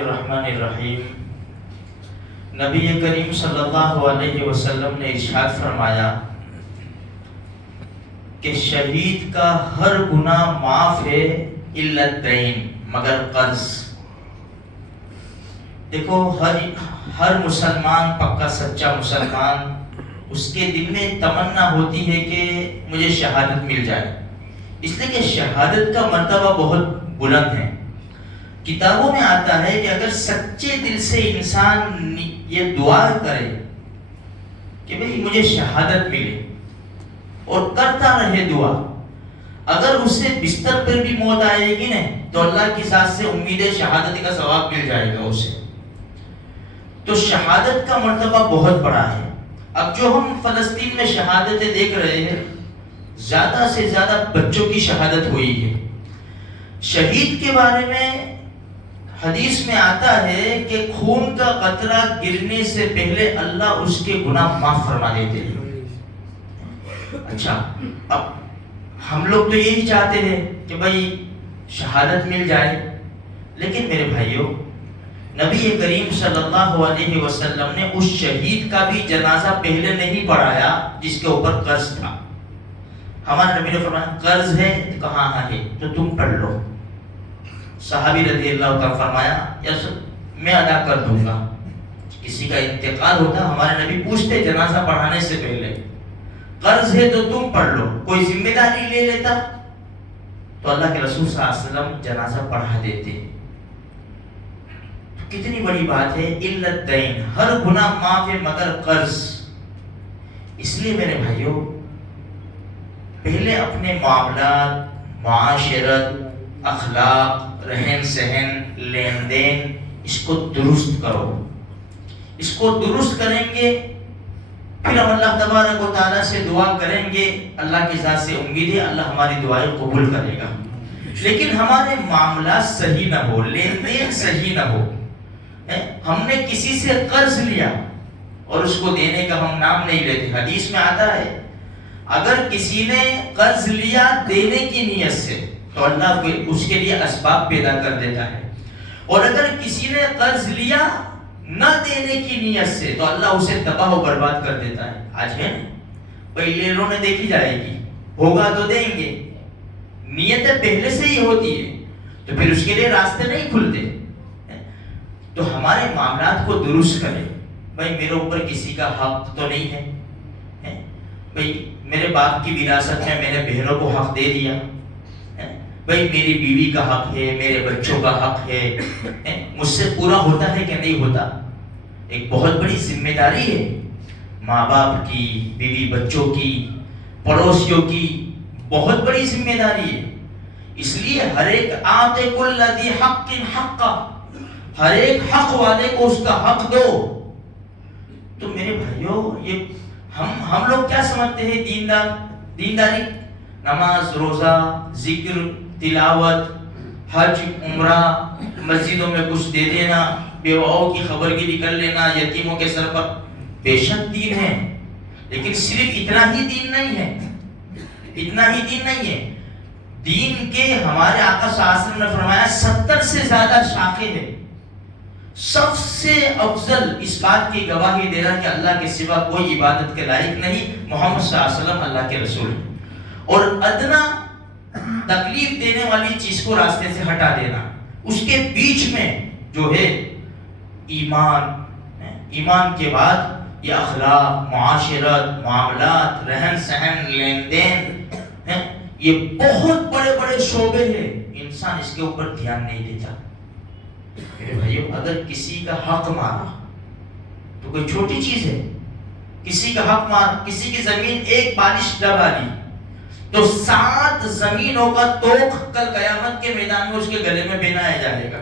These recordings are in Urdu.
الرحمن الرحیم۔ نبی کریم صلی اللہ علیہ وسلم نے ارشاد فرمایا کہ شہید کا ہر گناہ معاف ہے الا الدین، مگر قرض۔ دیکھو ہر مسلمان، پکا سچا مسلمان، اس کے دل میں تمنا ہوتی ہے کہ مجھے شہادت مل جائے، اس لیے کہ شہادت کا مرتبہ بہت بلند ہے۔ کتابوں میں آتا ہے کہ اگر سچے دل سے انسان یہ دعا کرے کہ بھئی مجھے شہادت ملے اور کرتا رہے دعا، اگر اسے بستر پر بھی موت آئے گی نا تو اللہ کی ذات سے امید ہے شہادت کا ثواب مل جائے گا اسے۔ تو شہادت کا مرتبہ بہت بڑا ہے۔ اب جو ہم فلسطین میں شہادتیں دیکھ رہے ہیں، زیادہ سے زیادہ بچوں کی شہادت ہوئی ہے۔ شہید کے بارے میں حدیث میں آتا ہے کہ خون کا قطرہ گرنے سے پہلے اللہ اس کے گناہ معاف فرما دیتے ہیں۔ اچھا، اب ہم لوگ تو یہی چاہتے ہیں کہ بھائی شہادت مل جائے، لیکن میرے بھائیوں، نبی کریم صلی اللہ علیہ وسلم نے اس شہید کا بھی جنازہ پہلے نہیں پڑھایا جس کے اوپر قرض تھا۔ ہمارے نبی نے فرمایا قرض ہے، کہاں ہے تو تم پڑھ لو۔ صحابی رضی اللہ تعالیٰ فرمایا یا میں ادا کر دوں گا۔ کسی کا انتقال ہوتا ہمارے نبی پوچھتے جنازہ پڑھانے سے پہلے قرض ہے تو تم پڑھ لو، کوئی ذمہ داری لے لیتا تو اللہ کے رسول صلی اللہ علیہ وسلم جنازہ پڑھا دیتے۔ کتنی بڑی بات ہے، الا الدین، ہر گناہ معاف ہے مگر قرض۔ اس لیے میرے بھائیوں، پہلے اپنے معاملات، معاشرت، اخلاق، رہن سہن، لین دین، اس کو درست کرو۔ اس کو درست کریں گے پھر ہم اللہ تبارک و تعالیٰ سے دعا کریں گے، اللہ کی ذات سے امید ہے اللہ ہماری دعائیں قبول کرے گا۔ لیکن ہمارے معاملات صحیح نہ ہو، لین دین صحیح نہ ہو، ہم نے کسی سے قرض لیا اور اس کو دینے کا ہم نام نہیں لیتے۔ حدیث میں آتا ہے اگر کسی نے قرض لیا دینے کی نیت سے تو اللہ اس کے لیے اسباب پیدا کر دیتا ہے، اور اگر کسی نے قرض لیا نہ دینے کی نیت سے تو اللہ اسے تباہ و برباد کر دیتا ہے۔ آج ہے پہلے انہوں نے دیکھی جائے گی، ہوگا تو دیں گے، نیتیں پہلے سے ہی ہوتی ہے تو پھر اس کے لیے راستے نہیں کھلتے۔ تو ہمارے معاملات کو درست کریں۔ بھائی میرے اوپر کسی کا حق تو نہیں ہے، بھائی میرے باپ کی وراثت میں میں نے بہنوں کو حق دے دیا، بھائی میری بیوی کا حق ہے، میرے بچوں کا حق ہے، مجھ سے پورا ہوتا ہے کہ نہیں ہوتا؟ ایک بہت بڑی ذمہ داری ہے، ماں باپ کی، بیوی بچوں کی، پڑوسیوں کی بہت بڑی ذمہ داری ہے۔ اس لیے ہر ایک آتِ کل ذی حق حقہ، ہر ایک حق والے کو اس کا حق دو۔ تو میرے بھائیوں، یہ ہم لوگ کیا سمجھتے ہیں دینداری؟ نماز، روزہ، ذکر، تلاوت، حج، عمرہ، مسجدوں میں کچھ دے دینا، بیواؤں کی خبر گیری کر لینا، یتیموں کے سر پر، بے شک دین ہے، لیکن صرف اتنا ہی دین نہیں ہے، اتنا ہی دین نہیں ہے۔ دین کے ہمارے آقا صلی اللہ علیہ وسلم نے فرمایا 70 سے زیادہ شاخیں ہیں۔ سب سے افضل اس بات کی گواہی دینا کہ اللہ کے سوا کوئی عبادت کے لائق نہیں، محمد صلی اللہ علیہ وسلم اللہ کے رسول ہیں، اور ادنا تکلیف دینے والی چیز کو راستے سے ہٹا دینا، اس کے بیچ میں جو ہے ایمان کے بعد یہ اخلاق، معاشرت، معاملات، رہن سہن، لین دین، یہ بہت بڑے بڑے شعبے ہیں، انسان اس کے اوپر دھیان نہیں دیتا۔ میرے بھائیوں، اگر کسی کا حق مارا تو کوئی چھوٹی چیز ہے؟ کسی کا حق مارا، کسی کی زمین ایک بالش دبا دی تو 7 زمینوں کا توق کل قیامت کے میدان میں اس کے گلے میں پہنایا جائے گا۔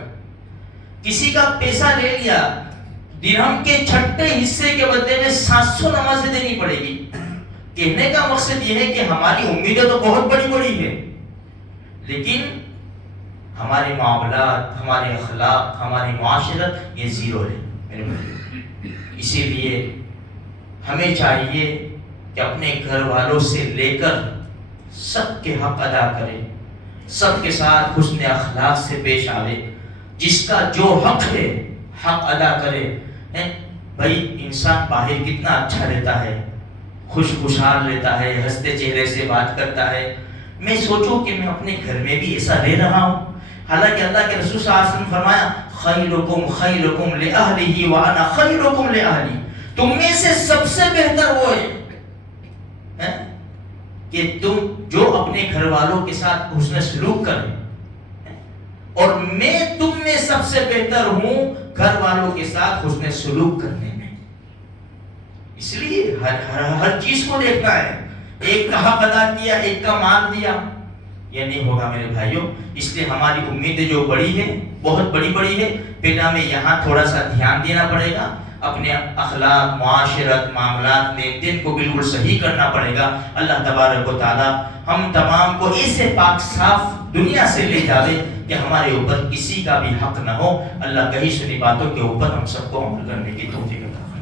کسی کا پیسہ لے لیا، درہم کے چھٹے حصے کے بدلے میں 700 نمازیں دینی پڑے گی۔ کہنے کا مقصد یہ ہے کہ ہماری امیدیں تو بہت بڑی بڑی ہے، لیکن ہمارے معاملات، ہمارے اخلاق، ہماری معاشرت یہ زیرو ہے میرے بھائی۔ اسی لیے ہمیں چاہیے کہ اپنے گھر والوں سے لے کر سب کے حق ادا کرے، سب کے ساتھ حسن اخلاق سے پیش آوے، جس کا جو حق ہے حق ادا کرے. بھائی انسان باہر کتنا اچھا رہتا ہے، خوشحال رہتا ہے، ہنستے چہرے سے بات کرتا ہے. میں سوچوں کہ میں اپنے گھر میں بھی ایسا رہ رہا ہوں. حالانکہ اللہ کے رسول صلی اللہ علیہ وسلم فرمایا خیرکم خیرکم لأہلہ وانا خیرکم لأہلی. تم میں سے سب سے بہتر وہ ہے کہ تم جو اپنے گھر والوں کے ساتھ حسن سلوک کریں، اور میں تم میں سب سے بہتر ہوں گھر والوں کے ساتھ حسن سلوک کرنے میں. اس لیے ہر چیز کو دیکھنا ہے. ایک کا حق ادا کیا، ایک کا مال دیا، یہ نہیں ہوگا میرے بھائیوں. اس لیے ہماری امیدیں جو بڑی ہے، بہت بڑی ہے. پہلے ہمیں یہاں تھوڑا سا دھیان دینا پڑے گا، اپنے اخلاق، معاشرت، معاملات، لین دین کو بالکل صحیح کرنا پڑے گا. اللہ تبارک و تعالی ہم تمام کو ایسے پاک صاف دنیا سے لے جاوے کہ ہمارے اوپر کسی کا بھی حق نہ ہو. اللہ کہیں سنی باتوں کے اوپر ہم سب کو عمل کرنے کی توفیق عطا فرمائے.